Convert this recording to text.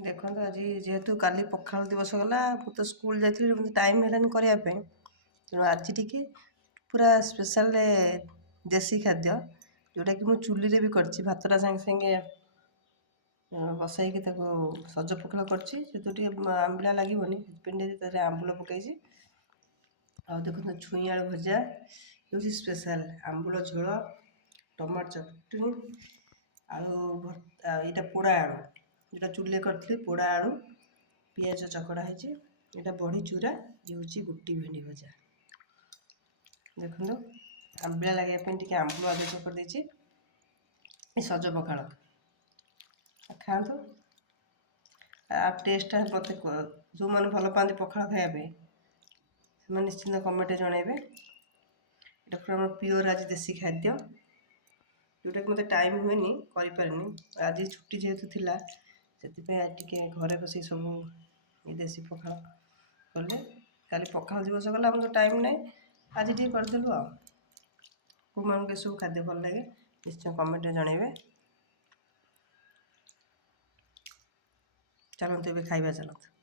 ଦେଖନ୍ତୁ ଆଜି ଯେହେତୁ କାଲି ପଖାଳ ଦିବସ ଗଲା, ମୁଁ ତ ସ୍କୁଲ ଯାଇଥିଲି, ମୋତେ ଟାଇମ୍ ହେଲାନି କରିବା ପାଇଁ। ତେଣୁ ଆଜି ଟିକେ ପୁରା ସ୍ପେଶାଲ ଦେଶୀ ଖାଦ୍ୟ, ଯେଉଁଟାକି ମୁଁ ଚୁଲିରେ ବି କରିଛି। ଭାତଟା ସାଙ୍ଗେ ସାଙ୍ଗେ ବସାଇକି ତାକୁ ସଜ ପଖାଳ କରିଛି, ସେଥିରୁ ଟିକେ ଆମ୍ବିଳା ଲାଗିବନି, ସେଥିପାଇଁ ଟିକେ ତା'ଦେହରେ ଆମ୍ବୁଲ ପକାଇଛି। ଆଉ ଦେଖନ୍ତୁ ଛୁଇଁ ଆଳୁ ଭଜା ହେଉଛି ସ୍ପେଶାଲ, ଆମ୍ବୁଳ ଝୋଳ, ଟମାଟୋ ଚଟଣି, ଆଳୁ ଭର୍ତ୍ତା, ଏଇଟା ପୋଡ଼ା ଆଳୁ ଯେଉଁଟା ଚୁଲିରେ କରିଥିଲି, ପୋଡ଼ା ଆଳୁ, ପିଆଜ ଚକଡ଼ା ହେଇଛି, ଏଇଟା ବଢ଼ି ଚୁରା, ଇଏ ହେଉଛି ଗୋଟି ଭେଣ୍ଡି ଭଜା। ଦେଖନ୍ତୁ ଆମ୍ବିଳା ଲାଗିବା ପାଇଁ ଟିକେ ଆମ୍ବୁଲ ଆଳୁ ଚକଟି ଦେଇଛି। ଏ ସଜ ପଖାଳ ଖାଆନ୍ତୁ। ଟେଷ୍ଟଟା ମୋତେ ଯେଉଁମାନେ ଭଲ ପାଆନ୍ତି ପଖାଳ ଖାଇବା ପାଇଁ ସେମାନେ ନିଶ୍ଚିନ୍ତ କମେଣ୍ଟରେ ଜଣାଇବେ। ଏଇଟା ପୁରା ଆମର ପିଓର ଆଜି ଦେଶୀ ଖାଦ୍ୟ, ଯେଉଁଟାକି ମୋତେ ଟାଇମ୍ ହୁଏନି, କରିପାରିନି। ଆଜି ଛୁଟି ଯେହେତୁ ଥିଲା, ସେଥିପାଇଁ ଆଜି ଟିକେ ଘରେ ବସି ସବୁ ଏ ଦେଶୀ ପଖାଳ କଲେ। କାଲି ପଖାଳ ଦିବସ ଗଲା, ଆମର ତ ଟାଇମ୍ ନାହିଁ, ଆଜି ଟିକେ କରିଦେଲୁ ଆଉ। କେଉଁମାନଙ୍କୁ ଏସବୁ ଖାଦ୍ୟ ଭଲ ଲାଗେ ନିଶ୍ଚୟ କମେଣ୍ଟରେ ଜଣାଇବେ। ଚାଲନ୍ତୁ ଏବେ ଖାଇବା ଚାଲନ୍ତୁ।